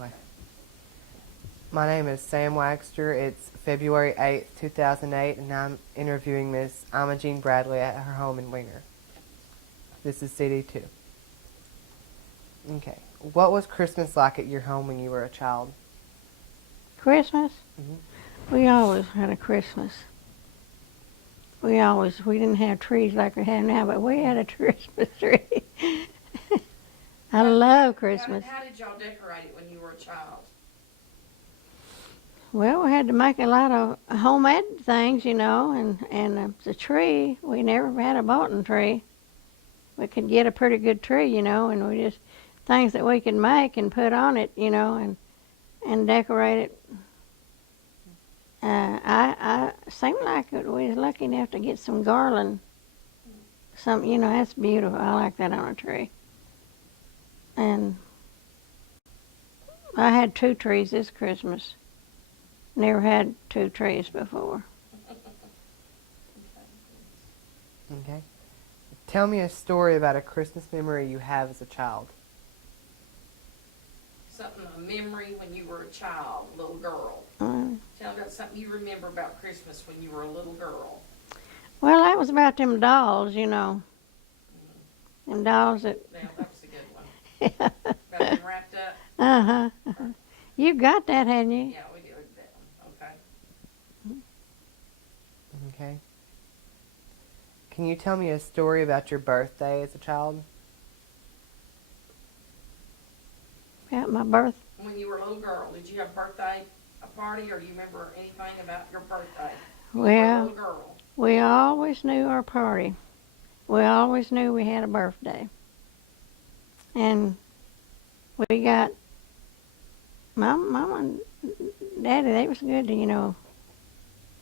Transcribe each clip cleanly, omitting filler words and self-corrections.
Okay. My name is Sam Wagster. It's February 8th, 2008, and I'm interviewing Miss Imogene Bradley at her home in Winger. This is CD2. Okay. What was Christmas like at your home when you were a child? Christmas? Mm-hmm. We always had a Christmas. We didn't have trees like we have now, but we had a Christmas tree. I love Christmas. How did y'all decorate it when you were a child? Well, we had to make a lot of homemade things, and the tree, we never had a boughten tree. We could get a pretty good tree, and we just, things that we could make and put on it, and decorate it. I seemed like we was lucky enough to get some garland. That's beautiful. I like that on a tree. And I had 2 trees this Christmas. Never had 2 trees before. Okay. Tell me a story about a Christmas memory you have as a child. A memory when you were a child, little girl. Tell me about something you remember about Christmas when you were a little girl. Well, that was about them dolls, Them dolls that... Yeah, that was a good one. About being wrapped up? Uh-huh. You got that, hadn't you? Yeah, we did that one. Okay. Okay. Can you tell me a story about your birthday as a child? About my birth. When you were a little girl, did you have a party, or do you remember anything about your birthday? When you were a little girl. We always knew our party. We always knew we had a birthday. And we got Mama and Daddy, they was good to,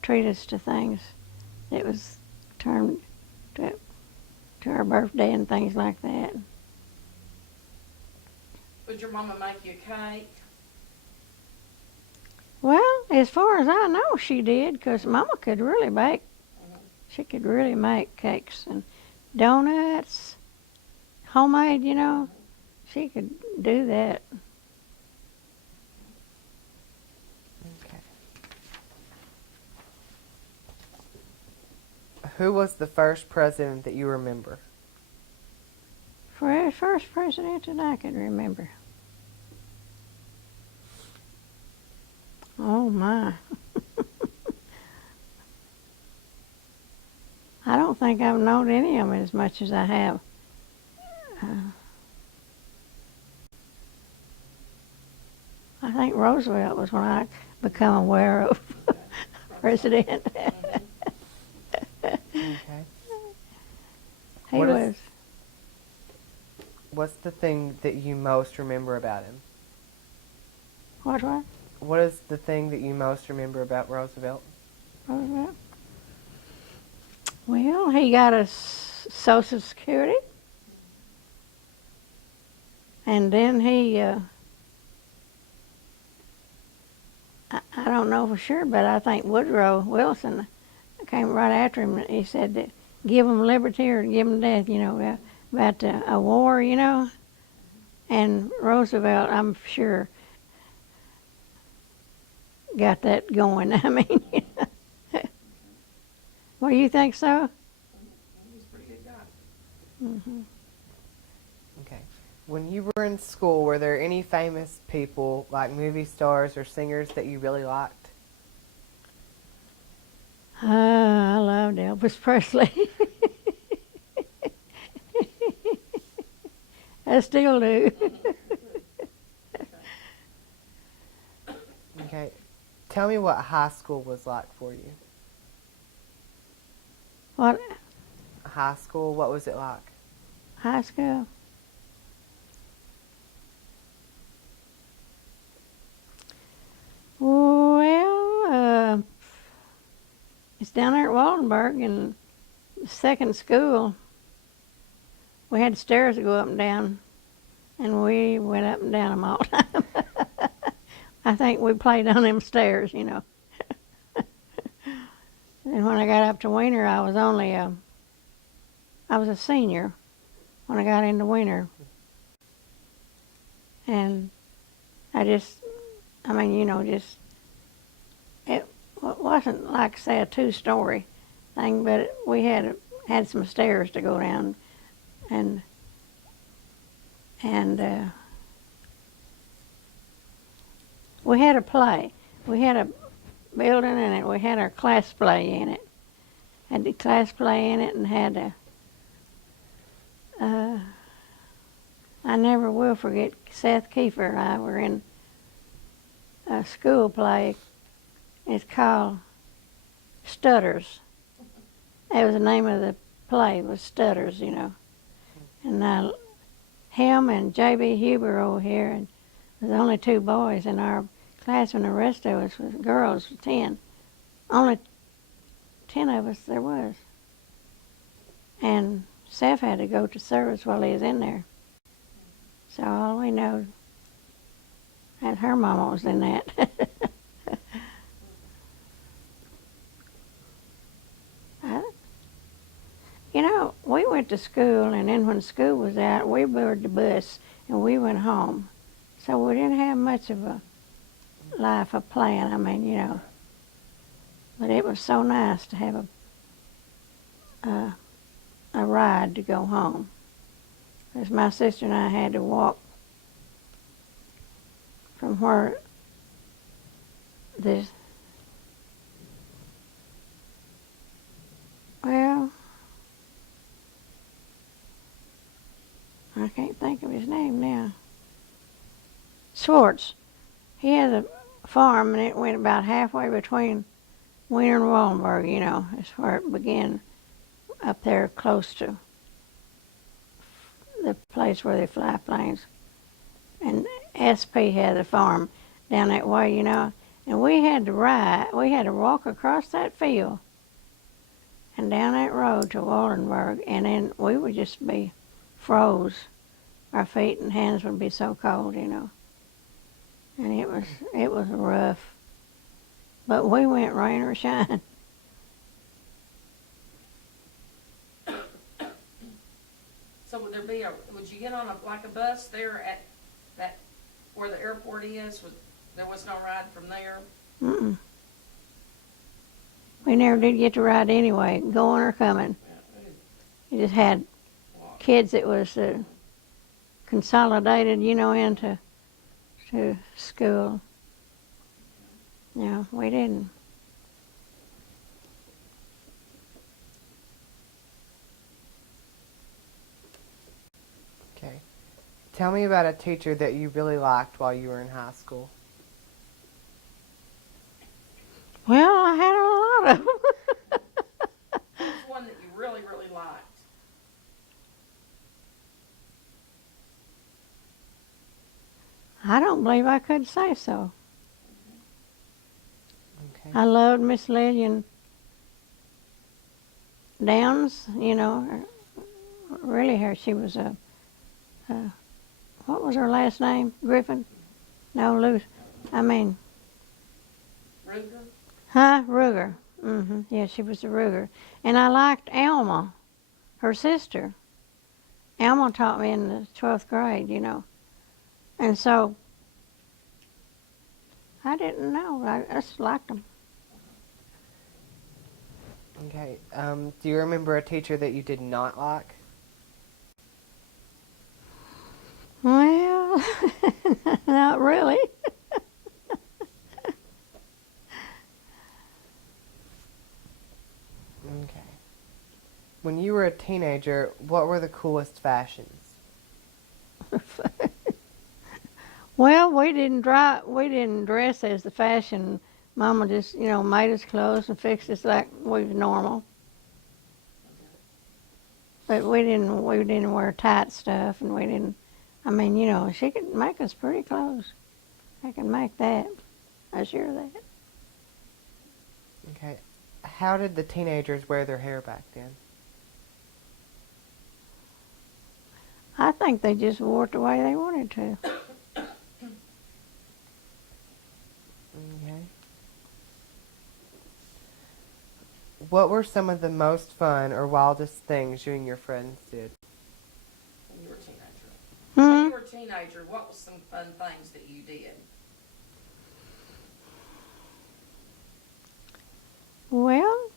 treat us to things that was turned to our birthday and things like that. Would your mama make you a cake? Well, as far as I know, she did, because Mama could really bake. Mm-hmm. She could really make cakes and donuts, homemade, She could do that. Okay. Who was the first president that you remember? First president that I could remember. Oh, my. I don't think I've known any of them as much as I have. I think Roosevelt was when I become aware of president. Okay. He was. What's the thing that you most remember about him? What? What is the thing that you most remember about Roosevelt? Roosevelt? Well, he got us Social Security. And then he, I don't know for sure, but I think Woodrow Wilson came right after him. He said that give them liberty or give them death, about a war, And Roosevelt, I'm sure, got that going. I mean, well, you think so? He was a pretty good guy. Mm-hmm. Okay. When you were in school, were there any famous people, like movie stars or singers, that you really liked? I loved Elvis Presley. I still do. Okay. Tell me what high school was like for you. What? High school, what was it like? High school? Well, it's down there at Waldenburg in the second school. We had stairs to go up and down, and we went up and down them all the time. I think we played on them stairs, And when I got up to Wiener, I was a senior when I got into Wiener. And I mean, you know, just, it wasn't like, say, a two-story thing, but we had some stairs to go down, and we had a play. We had a building, and we had our class play in it. Had the class play in it, and had I never will forget, Seth Kiefer and I were in a school play. It's called Stutters. That was the name of the play, was Stutters, you know. And him and J.B. Huber over here, and there was only 2 boys in our class, and the rest of us was girls, 10. Only 10 of us there was. And Seth had to go to service while he was in there. So all we know that her mama was in that. You know, we went to school, and then when school was out, we boarded the bus and we went home. So we didn't have much of a life of playing, I mean, you know. But it was so nice to have a ride to go home. Because my sister and I had to walk from where this, well, I can't think of his name now. Swartz. He has a farm, and it went about halfway between Wiener and Wallenberg, you know. That's where it began, up there close to the place where they fly planes. And SP had a farm down that way, you know. And we had to walk across that field and down that road to Wallenberg, and then we would just be froze. Our feet and hands would be so cold, you know. And it was rough. But we went rain or shine. So would you get on a bus there at that, where the airport is? There was no ride from there? Mm-mm. We never did get to ride anyway, going or coming. You just had kids that was consolidated, you know, into school. No, we didn't. Okay. Tell me about a teacher that you really liked while you were in high school. Well, I had a lot of them. What's one that you really, really liked? I don't believe I could say so. Okay. I loved Miss Lillian Downs, you know. Really, she was what was her last name? Griffin? No, Ruger. Huh? Ruger. Yeah, she was a Ruger. And I liked Alma, her sister. Alma taught me in the 12th grade, you know. And so, I didn't know. I just liked them. Okay. Do you remember a teacher that you did not like? Well, not really. Okay. When you were a teenager, what were the coolest fashions? Well, we didn't dress as the fashion. Mama just, you know, made us clothes and fixed us like we was normal. But we didn't wear tight stuff, and we didn't. I mean, you know, she could make us pretty clothes. I can make that. I'm sure of that. Okay. How did the teenagers wear their hair back then? I think they just wore it the way they wanted to. Okay. What were some of the most fun or wildest things you and your friends did? When you were a teenager. Hmm? When you were a a teenager, what was some fun things that you did? Well,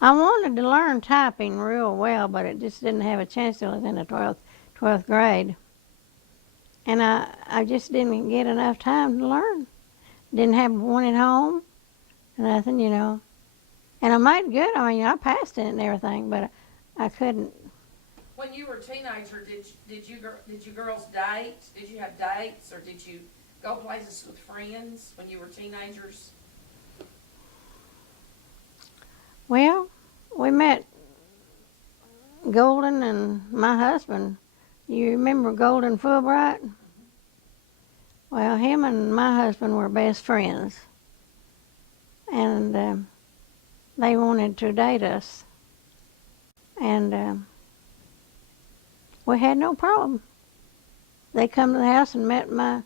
I wanted to learn typing real well, but it just didn't have a chance till I was in the 12th grade. And I just didn't get enough time to learn. Didn't have one at home, nothing, you know. And I made good. I mean, I passed it and everything, but I couldn't. When you were a teenager, did you girls date? Did you have dates, or did you go places with friends when you were teenagers? Well, we met Golden and my husband. You remember Golden Fulbright? Well, him and my husband were best friends. And they wanted to date us. And we had no problem. They come to the house and met my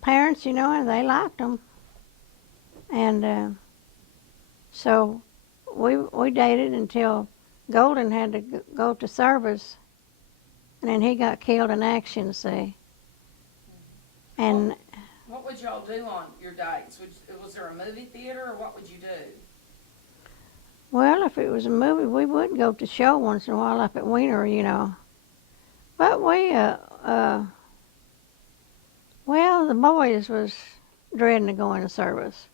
parents, you know, and they liked them. And so we dated until Golden had to go to service, and then he got killed in action, see. And What would y'all do on your dates? Was there a movie theater, or what would you do? well, if it was a movie, we would go to show once in a while up at Wiener, you know. But well, the boys was dreading to go into service.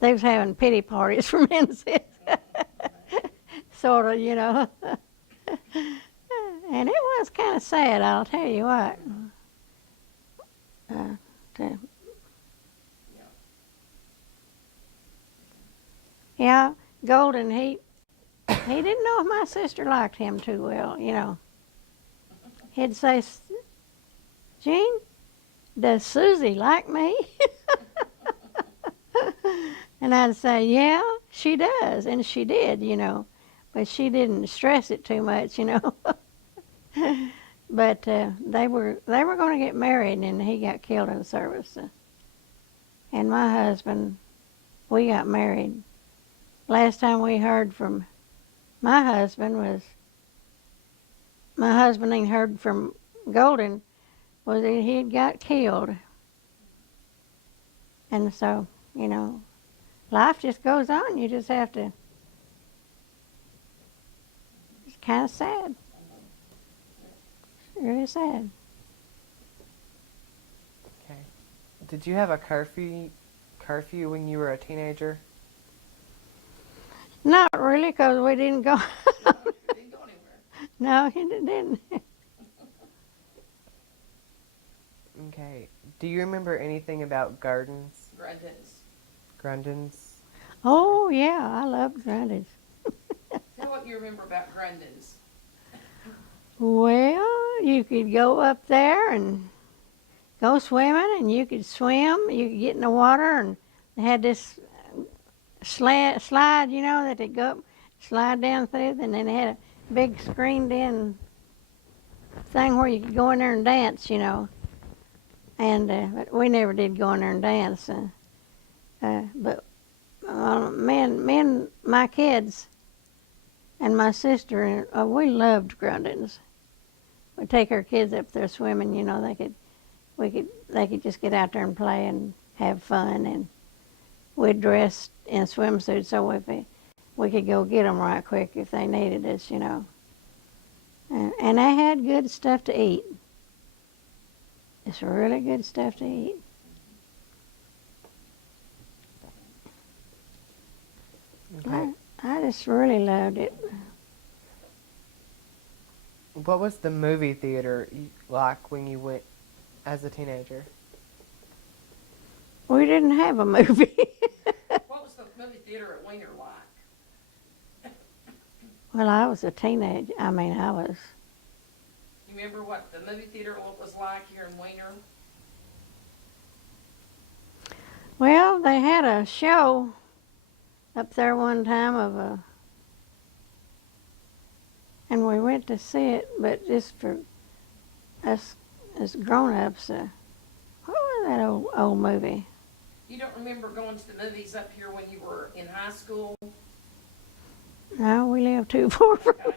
They was having pity parties for men's sort of, you know. And it was kind of sad, I'll tell you what. Yeah, Golden, he didn't know if my sister liked him too well, you know. He'd say, Jean, does Susie like me? And I'd say, yeah, she does, and she did, you know. But she didn't stress it too much, you know. But they were going to get married, and he got killed in the service. And my husband, we got married. Last time we heard from my husband ain't heard from Golden, was that he'd got killed. And so, you know, life just goes on. You just have to. It's kind of sad. It's really sad. Okay. Did you have a curfew when you were a teenager? Not really, 'cause we didn't go. You didn't go anywhere. No, he didn't. Okay. Do you remember anything about gardens? Grundens? Oh yeah, I loved Grundy's. Tell what you remember about Grundon's. Well, you could go up there and go swimming, and you could swim. You could get in the water, and they had this slide, you know, that they go up, slide down through, and then they had a big screened-in thing where you could go in there and dance, you know. And but we never did go in there and dance. But me and my kids and my sister, we loved Grundon's. We'd take our kids up there swimming, you know. They could just get out there and play and have fun, and we'd dress in swimsuits so we could go get them right quick if they needed us, you know. And they had good stuff to eat. It's really good stuff to eat. Okay. I just really loved it. What was the movie theater like when you went as a teenager? We didn't have a movie. What was the movie theater at Wiener like? Well, I was a teenager. I was. You remember what the movie theater was like here in Wiener? Well, they had a show up there one time and we went to see it, but just for us as grown-ups. What was that old movie? You don't remember going to the movies up here when you were in high school? No, we lived too far from. Okay.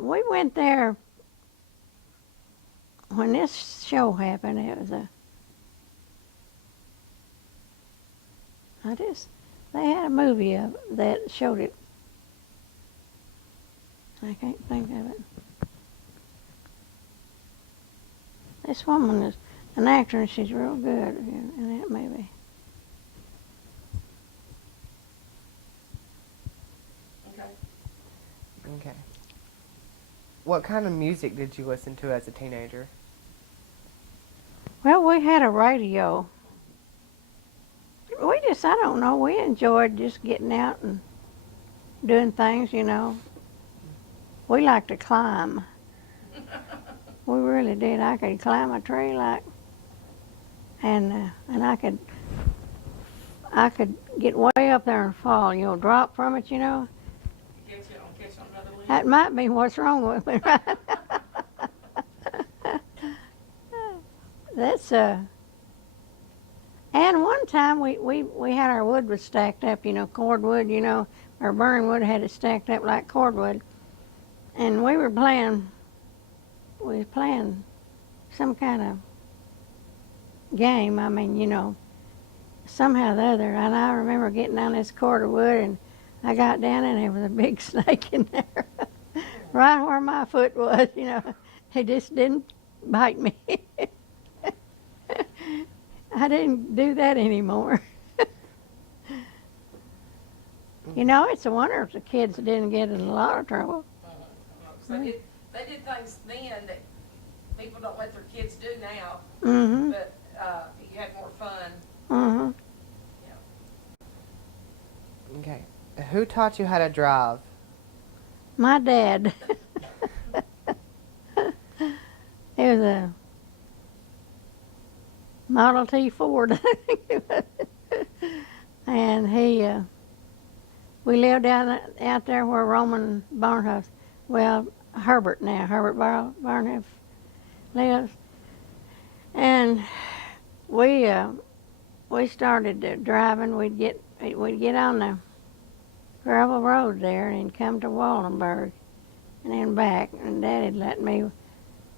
We went there when this show happened. It was they had a movie that showed it. I can't think of it. This woman is an actor and she's real good in that movie. Okay. Okay. What kind of music did you listen to as a teenager? Well, we had a radio. I don't know, we enjoyed just getting out and doing things, you know. We liked to climb. We really did. I could climb a tree and I could get way up there and fall, you know, drop from it, you know. Catch on another limb. That might be what's wrong with me, right? That's and one time we had our wood was stacked up, you know, cordwood, you know, our burning wood had it stacked up like cordwood. And we was playing some kind of game. I mean, you know, somehow or the other. And I remember getting on this cord of wood and I got down and there was a big snake in there. Right where my foot was, you know. He just didn't bite me. I didn't do that anymore. You know, it's a wonder if the kids didn't get in a lot of trouble. They did things then that people don't let their kids do now. Mm-hmm. But you had more fun. Mm-hmm. Yeah. Okay. Who taught you how to drive? My dad. It was a Model T Ford, I think it was. And we lived out there where Roman Barnhouse, well, Herbert Barnhouse lives. And we started driving. We'd get on the gravel road there and come to Wallenberg and then back. And Daddy'd let me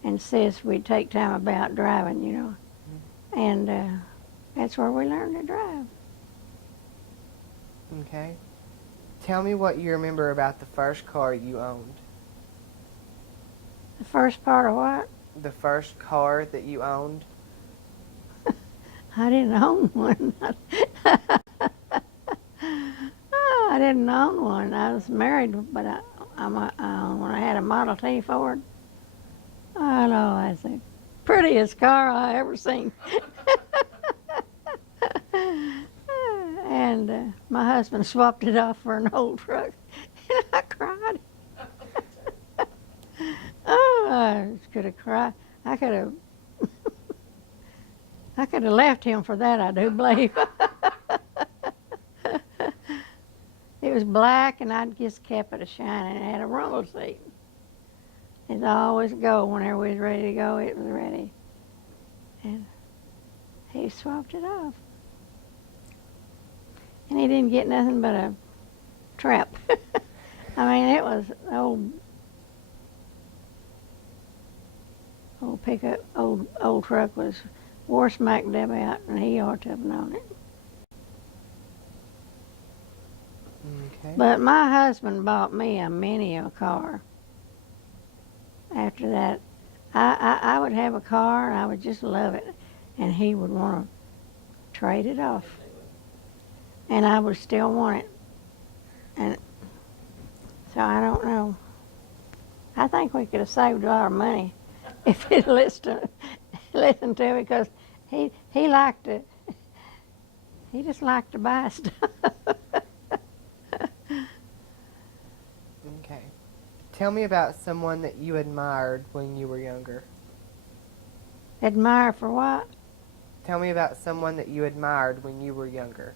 insist we'd take time about driving, you know. And that's where we learned to drive. Okay. Tell me what you remember about the first car you owned. The first part of what? The first car that you owned. I didn't own one. Oh, I didn't own one. I was married, but when I had a Model T Ford. Oh, no, that's the prettiest car I ever seen. And my husband swapped it off for an old truck, and I cried. Oh, I could have cried. I could have left him for that, I do believe. It was black, and I just kept it a shining. It had a rumble seat. It'd always go whenever we was ready to go. It was ready, and he swapped it off. And he didn't get nothing but a trap. I mean, it was old pickup, old truck was wore smack dab out, and he ought to have known it. Okay. But my husband bought me a Mini car. After that, I would have a car, and I would just love it, and he would want to trade it off. And I would still want it. And so I don't know. I think we could have saved a lot of money if he'd listened to it, because he just liked to buy stuff. Okay. Tell me about someone that you admired when you were younger. Admire for what? Tell me about someone that you admired when you were younger.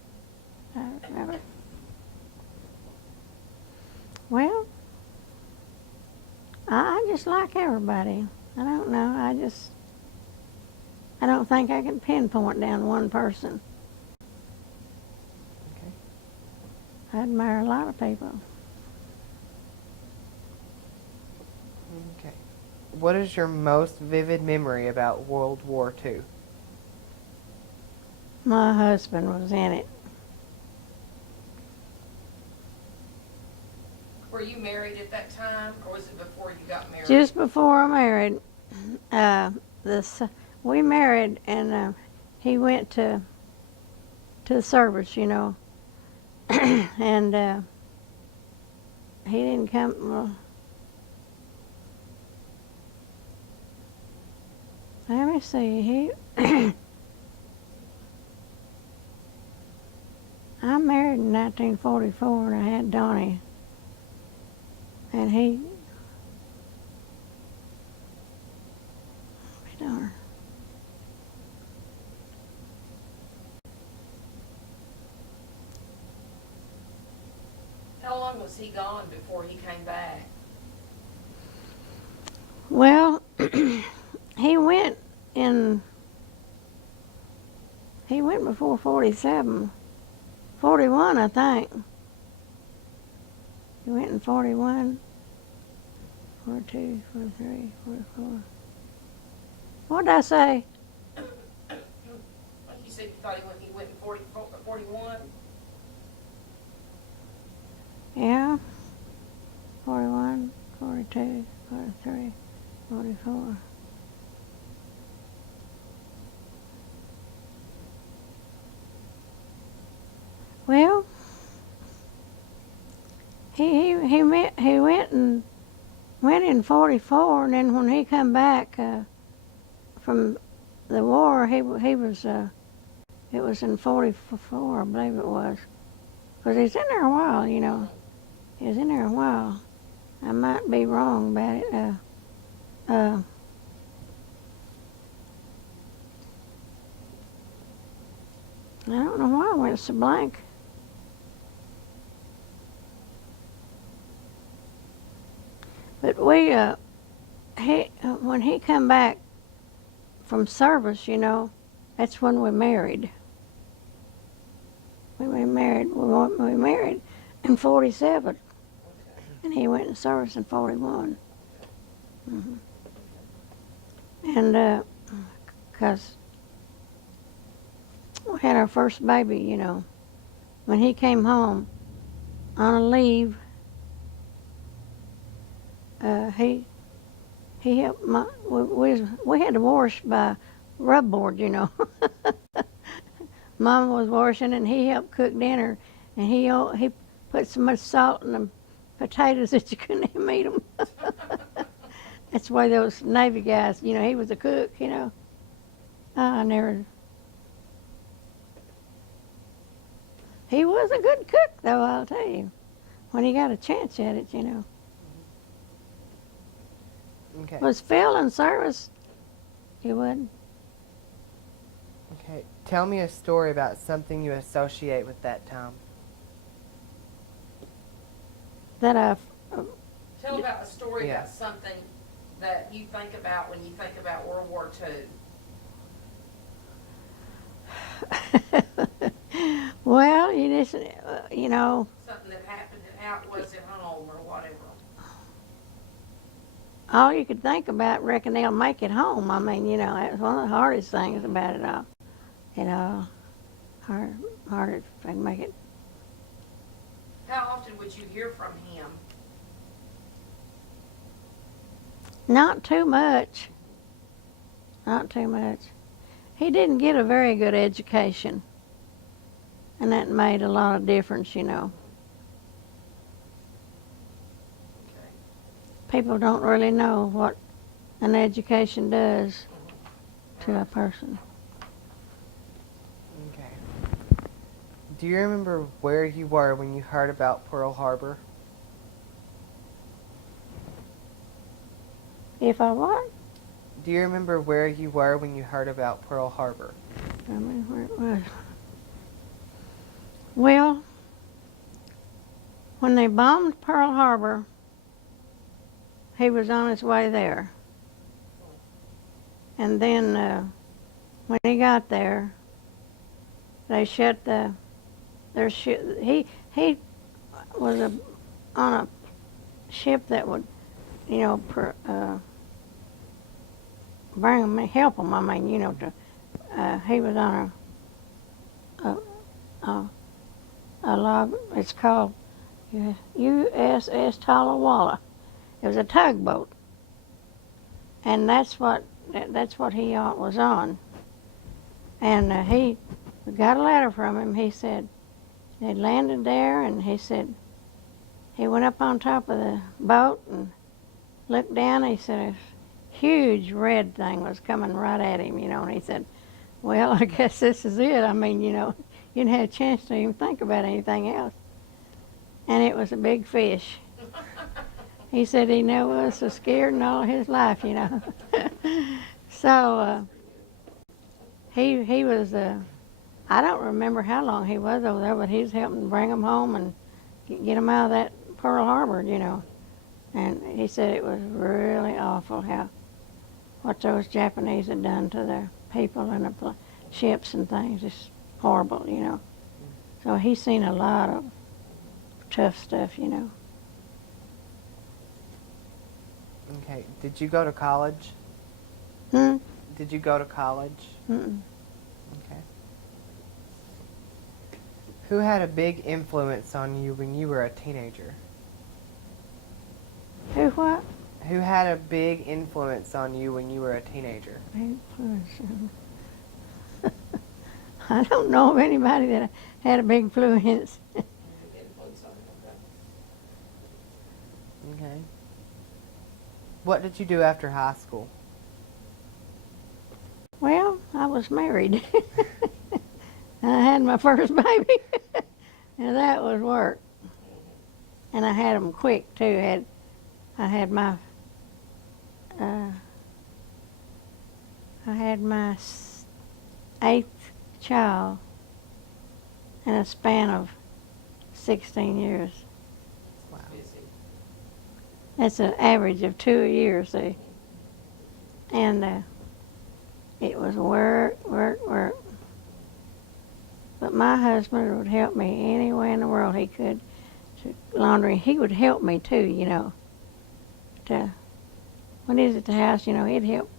I don't remember. Well, I just like everybody. I don't know. I don't think I can pinpoint down one person. Okay. I admire a lot of people. Okay. What is your most vivid memory about World War II? My husband was in it. Were you married at that time, or was it before you got married? Just before I married, we married, and he went to the service, you know, and he didn't come. Well, let me see. I married in 1944, and I had Donnie, and he. Darn. How long was he gone before he came back? Well, he went in. He went before 47, 41, I think. He went in 41, 42, 43, 44. What did I say? Like you said, you thought he went in 41? Yeah. 41, 42, 43, 44. Well, he went in 44, and then when he come back from the war, he was it was in 44, I believe it was, because he's in there a while, you know. He was in there a while. I might be wrong about it. I don't know why I went so blank. But when he come back from service, you know, that's when we married. We married in 47, and he went in service in 41. Mm-hmm. And because we had our first baby, you know, when he came home on a leave, he helped we had to wash by rub board, you know. Mama was washing, and he helped cook dinner, and he put so much salt in the potatoes that you couldn't even eat them. That's why those Navy guys, you know, he was a cook, you know. I never. He was a good cook, though, I'll tell you. When he got a chance at it, you know. Okay. Was Phil in service? He would. Okay. Tell me a story about something you associate with that time. That I. Tell about a story Yeah. about something that you think about when you think about World War II. Well, you just, you know. Something that happened out was at home or whatever. All you could think about, reckon they'll make it home. I mean, you know, that's one of the hardest things about it all. You know, hard if they can make it. How often would you hear from him? Not too much. Not too much. He didn't get a very good education, and that made a lot of difference, you know. Okay. People don't really know what an education does to a person. Okay. Do you remember where you were when you heard about Pearl Harbor? If I what? Do you remember where you were when you heard about Pearl Harbor? I mean, where it was. Well, when they bombed Pearl Harbor, he was on his way there. And then when he got there, they shut he was on a ship that would you know, bring him, help him. I mean, you know, he was on a, a, a log. It's called USS Talawalla. It was a tugboat, and that's what he was on. And we got a letter from him. He said they'd landed there, and he said he went up on top of the boat and looked down. He said a huge red thing was coming right at him, you know. And he said, "Well, I guess this is it. I mean, you know, you didn't have a chance to even think about anything else." And it was a big fish. He said he never was so scared in all his life, you know. So he was. I don't remember how long he was over there, but he was helping bring them home and get them out of that Pearl Harbor, you know. And he said it was really awful what those Japanese had done to their people and the ships and things. It's horrible, you know. So he's seen a lot of tough stuff, you know. Okay. Did you go to college? Hmm? Did you go to college? Mm-mm. Okay. Who had a big influence on you when you were a teenager? Who what? Who had a big influence on you when you were a teenager? Influence. I don't know of anybody that had a big influence. Influence on him, okay. Okay. What did you do after high school? Well, I was married. I had my first baby, and that was work. And I had them quick too. I had my eighth child in a span of 16 years. Wow. Busy. That's an average of 2 a year, see. And it was work. But my husband would help me any way in the world he could to laundry. He would help me too, you know. When he was at the house, you know, he'd help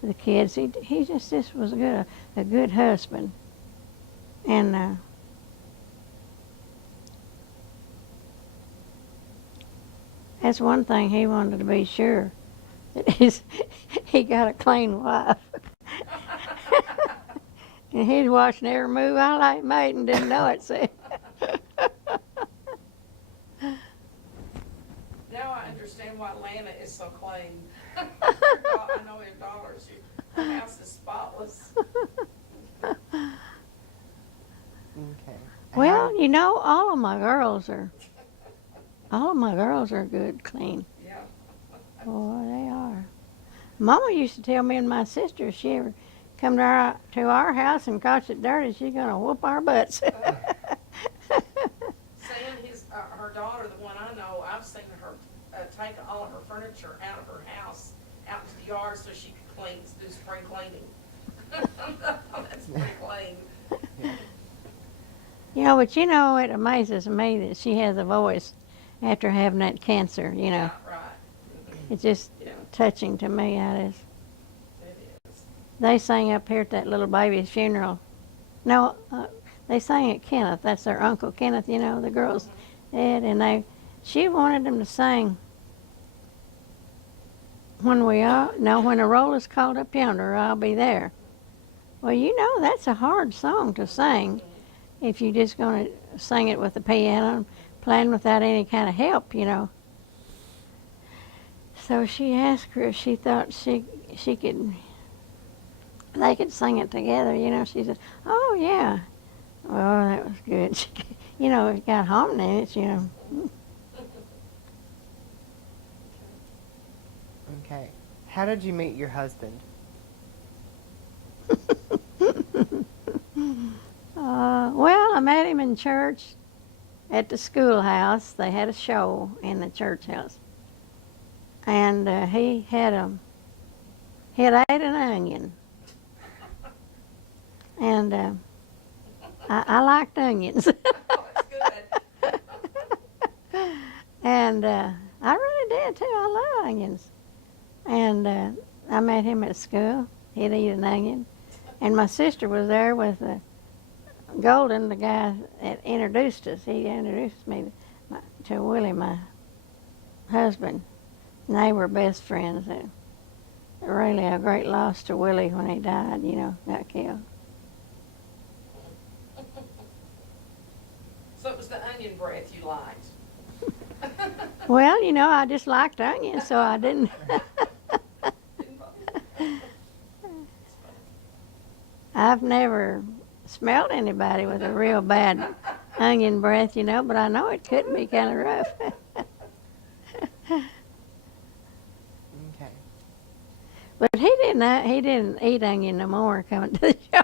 with the kids. He just was a good husband. And that's one thing he wanted to be sure that he got a clean wife. And he's watching every move I made and didn't know it, see. Now I understand why Atlanta is so clean. I know your daughters, your house is spotless. Okay. Well, you know, all of my girls are good, clean. Yeah. Boy, they are. Mama used to tell me and my sister if she ever come to our house and caught it dirty, she's gonna whoop our butts. Sam, her daughter, the one I know, I've seen her take all of her furniture out of her house, out into the yard so she could do spring cleaning. That's pretty clean. You know, but you know, it amazes me that she has a voice after having that cancer, you know. Yeah, right. It's just Yeah, touching to me, that is. it is. They sang up here at that little baby's funeral. No, they sang at Kenneth. That's their Uncle Kenneth, you know, the girls did. And she wanted them to sing when the roll is called up yonder, I'll be there. Well, you know, that's a hard song to sing if you're just going to sing it with the piano, playing without any kind of help, you know. So she asked her if she thought they could sing it together, you know. She said, "Oh, yeah." Well, that was good. You know, it got harmony in it, you know. Okay. How did you meet your husband? Well, I met him in church at the schoolhouse. They had a show in the church house. And he had ate an onion. And I liked onions. Oh, that's good. And I really did too. I love onions. And I met him at school. He'd eat an onion. And my sister was there with Golden, the guy that introduced us. He introduced me to Willie, my husband. And they were best friends. Really a great loss to Willie when he died, got killed. So it was the onion breath you liked. Well, I just liked onions, so I didn't. I've never smelled anybody with a real bad onion breath, but I know it could be kind of rough. Okay. But he didn't eat onion no more coming to the show.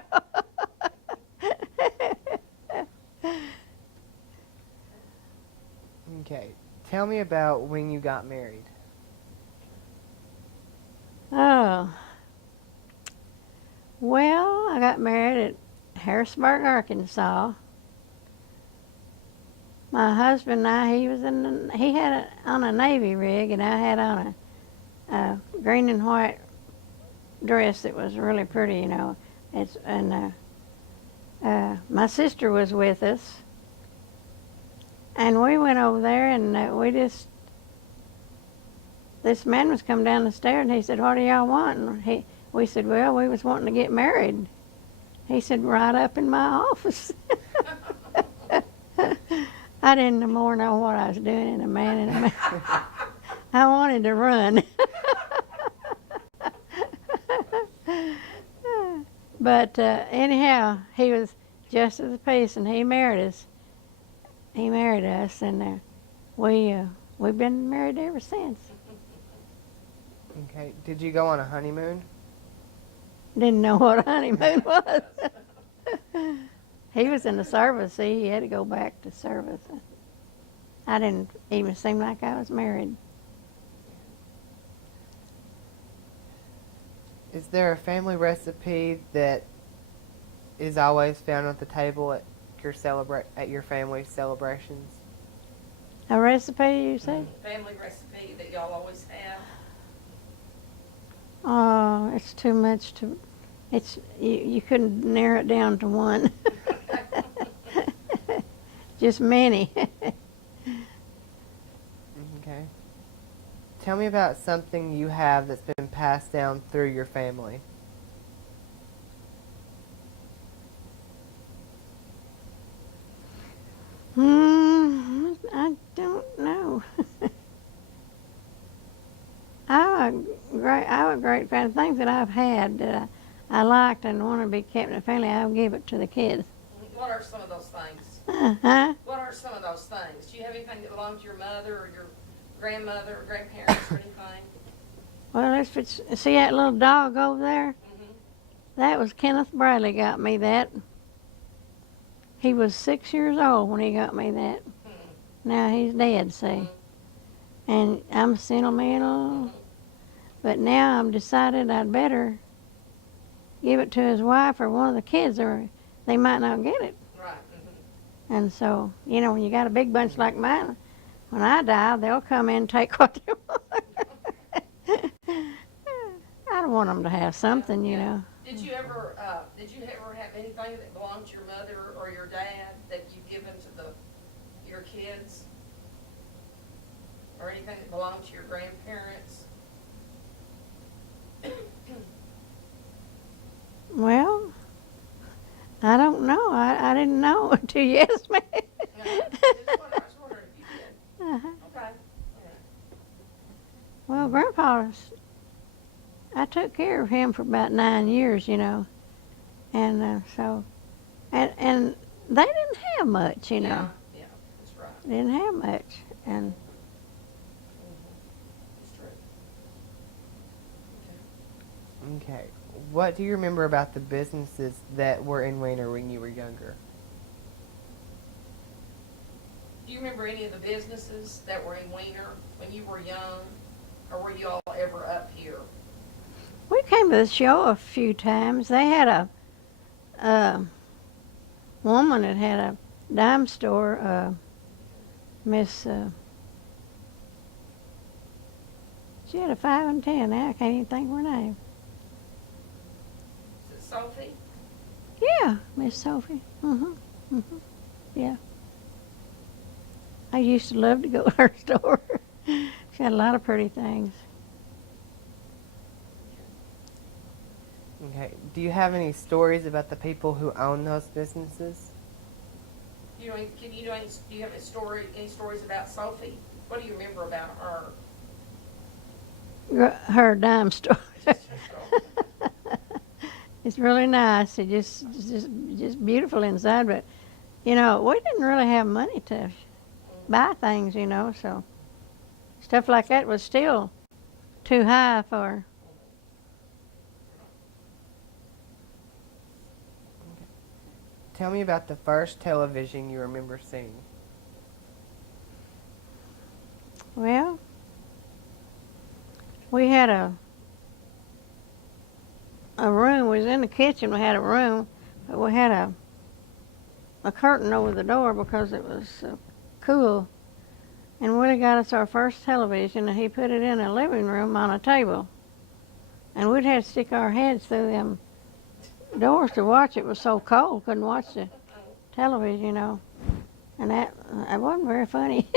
Okay. Tell me about when you got married. Oh. Well, I got married at Harrisburg, Arkansas. My husband and I, he had on a navy rig, and I had on a green and white dress that was really pretty, my sister was with us, and we went over there, and this man was coming down the stairs, and he said, "What do y'all want?" And we said, "Well, we was wanting to get married." He said, "Right up in my office." I didn't no more know what I was doing in a man. I wanted to run. But anyhow, he was just as a piece, and he married us. He married us, and we've been married ever since. Okay. Did you go on a honeymoon? Didn't know what a honeymoon was. He was in the service. He had to go back to service. I didn't even seem like I was married. Is there a family recipe that is always found at the table at your family celebrations? A recipe, you say? Family recipe that y'all always have. Oh, it's too much to. You couldn't narrow it down to one. Just many. Okay. Tell me about something you have that's been passed down through your family. I don't know. I'm a great fan of things that I've had that I liked and want to be kept in the family. I'll give it to the kids. What are some of those things? Uh-huh. What are some of those things? Do you have anything that belonged to your mother or your grandmother or grandparents or anything? Well, see that little dog over there? Mm-hmm. That was Kenneth Bradley got me that. He was 6 years old when he got me that. Now he's dead, see. And I'm sentimental. But now I'm decided I'd better give it to his wife or one of the kids, or they might not get it. Right. And so, when you got a big bunch like mine, when I die, they'll come in and take what they want. I don't want them to have something, Did you ever have anything that belonged to your mother or your dad that you've given to your kids? Or anything that belonged to your grandparents? Well, I don't know. I didn't know until you asked me. No, I was wondering if you did. Uh-huh. Okay. Well, Grandpa, I took care of him for about 9 years, and so, and they didn't have much, Yeah, that's right. They didn't have much, and That's true. Okay. What do you remember about the businesses that were in Wiener when you were younger? Do you remember any of the businesses that were in Wiener when you were young? Or were you all ever up here? we came to the show a few times. They had a woman that had a dime store, Miss She had a 5 and 10. Now I can't even think of her name. Is it Sophie? Yeah, Miss Sophie. Yeah. I used to love to go to her store. She had a lot of pretty things. Okay. Do you have any stories about the people who own those businesses? You know, can you do any, do you have any stories about Sophie? What do you remember about her? Her dime store. Just her story. It's really nice. It just beautiful inside, but you know, we didn't really have money to buy things, you know, so stuff like that was still too high for. Tell me about the first television you remember seeing. Well, we had a room. We was in the kitchen. We had a room, but we had a curtain over the door because it was cool. And Willie got us our first television, and he put it in a living room on a table. And we'd have to stick our heads through them doors to watch. It was so cold, couldn't watch the television, you know. And that wasn't very funny.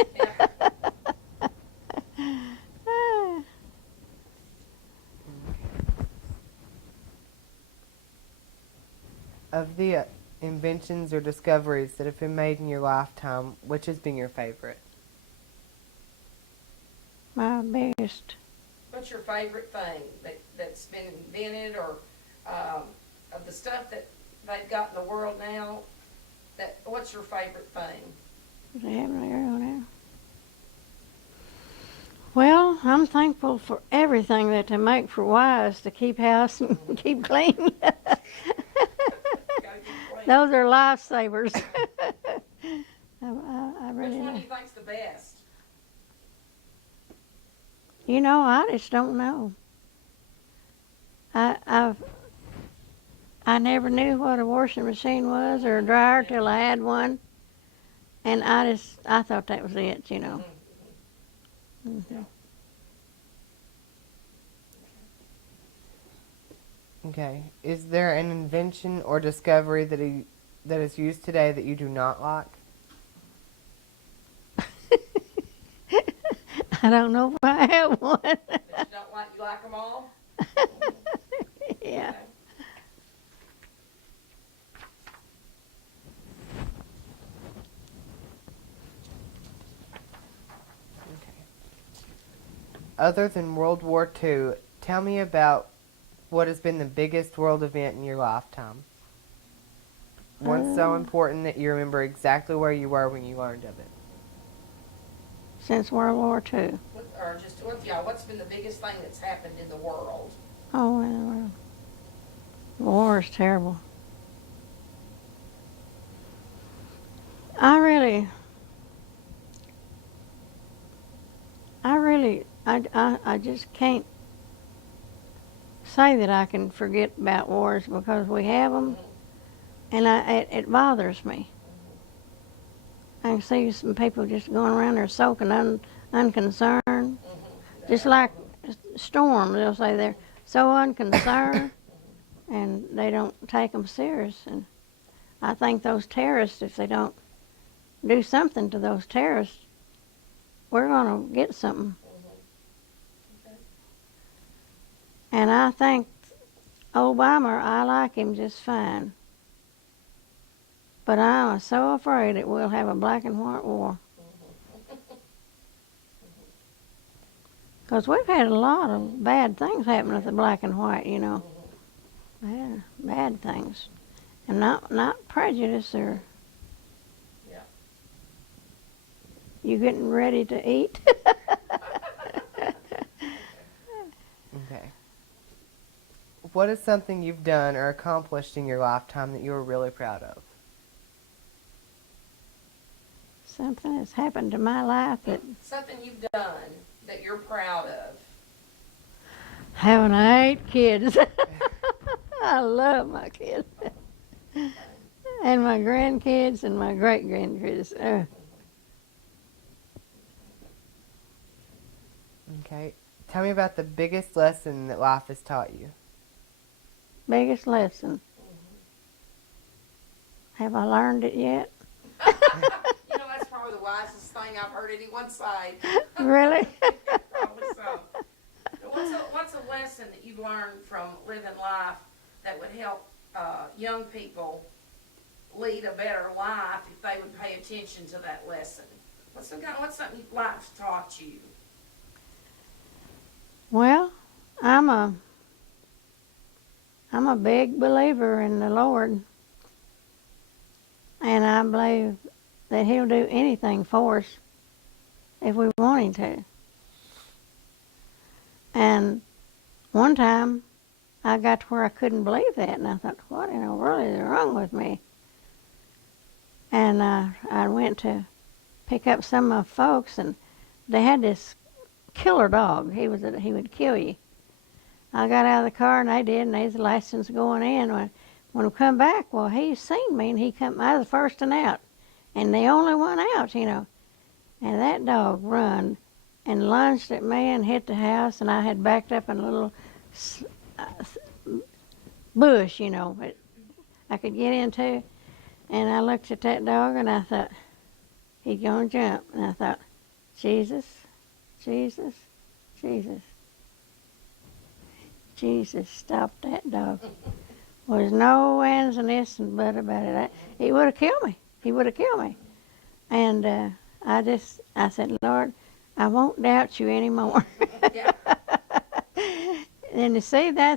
Of the inventions or discoveries that have been made in your lifetime, which has been your favorite? My biggest. What's your favorite thing that's been invented, or of the stuff that they've got in the world now? What's your favorite thing? They have an arrow now. Well, I'm thankful for everything that they make for wives to keep house and keep clean. Gotta keep clean. Those are lifesavers. I Which really one do know. you think's the best? You know, I just don't know. I never knew what a washing machine was or a dryer till I had one, and I thought that was it, you know. Mhm. Okay. Is there an invention or discovery that is used today that you do not like? I don't know if I have one. That you don't like? You like them all? Yeah. Okay. Other than World War II, tell me about what has been the biggest world event in your lifetime. One so important that you remember exactly where you were when you learned of it. Since World War II. What's been the biggest thing that's happened in the world? Oh, in the world. War is terrible. I just can't say that I can forget about wars because we have them, and it bothers me. I can see some people just going around there soaking unconcerned, just like storms. They'll say they're so unconcerned, and they don't take them serious. And I think those terrorists, if they don't do something to those terrorists, we're going to get something. Okay. And I think Obama, I like him just fine. But I'm so afraid that we'll have a black and white war. Because we've had a lot of bad things happen with the black and white, you know. Yeah, bad things. And not prejudice or... Yeah. You getting ready to eat? Okay. What is something you've done or accomplished in your lifetime that you are really proud of? Something that's happened to my life that... Something you've done that you're proud of. Having 8 kids. I love my kids. And my grandkids and my great-grandkids. Okay. Tell me about the biggest lesson that life has taught you. Biggest lesson. Have I learned it yet? You know, that's probably the wisest thing I've heard anyone say. Really? Probably so. What's a lesson that you've learned from living life that would help young people lead a better life if they would pay attention to that lesson? What's something life's taught you? Well, I'm a big believer in the Lord, and I believe that He'll do anything for us if we want Him to. And one time, I got to where I couldn't believe that, and I thought, what in the world is wrong with me? And I went to pick up some of my folks, and they had this killer dog. He would kill you. I got out of the car, and they did, and they was the last ones going in. When we come back, well, he seen me, and I was the first one out, and the only one out, you know. And that dog run and lunged at me and hit the house, and I had backed up in a little bush, you know, that I could get into. And I looked at that dog, and I thought, he's gonna jump. And I thought, Jesus, Jesus, Jesus. Jesus, stop that dog. Was no ands and ifs and buts about it. He would have killed me. He would have killed me. And I said, Lord, I won't doubt you anymore. Yeah. And you see, I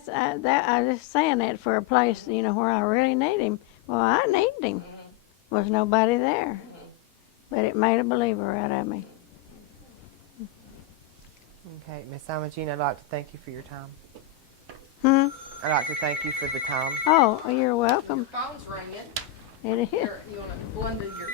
was just saying that for a place, you know, where I really need Him. Well, I needed Him. Was nobody there. But it made a believer out of me. Okay, Miss Imogene, I'd like to thank you for your time. Hmm? I'd like to thank you for the time. Oh, you're Your welcome. phone's ringing. It is. You want to go into your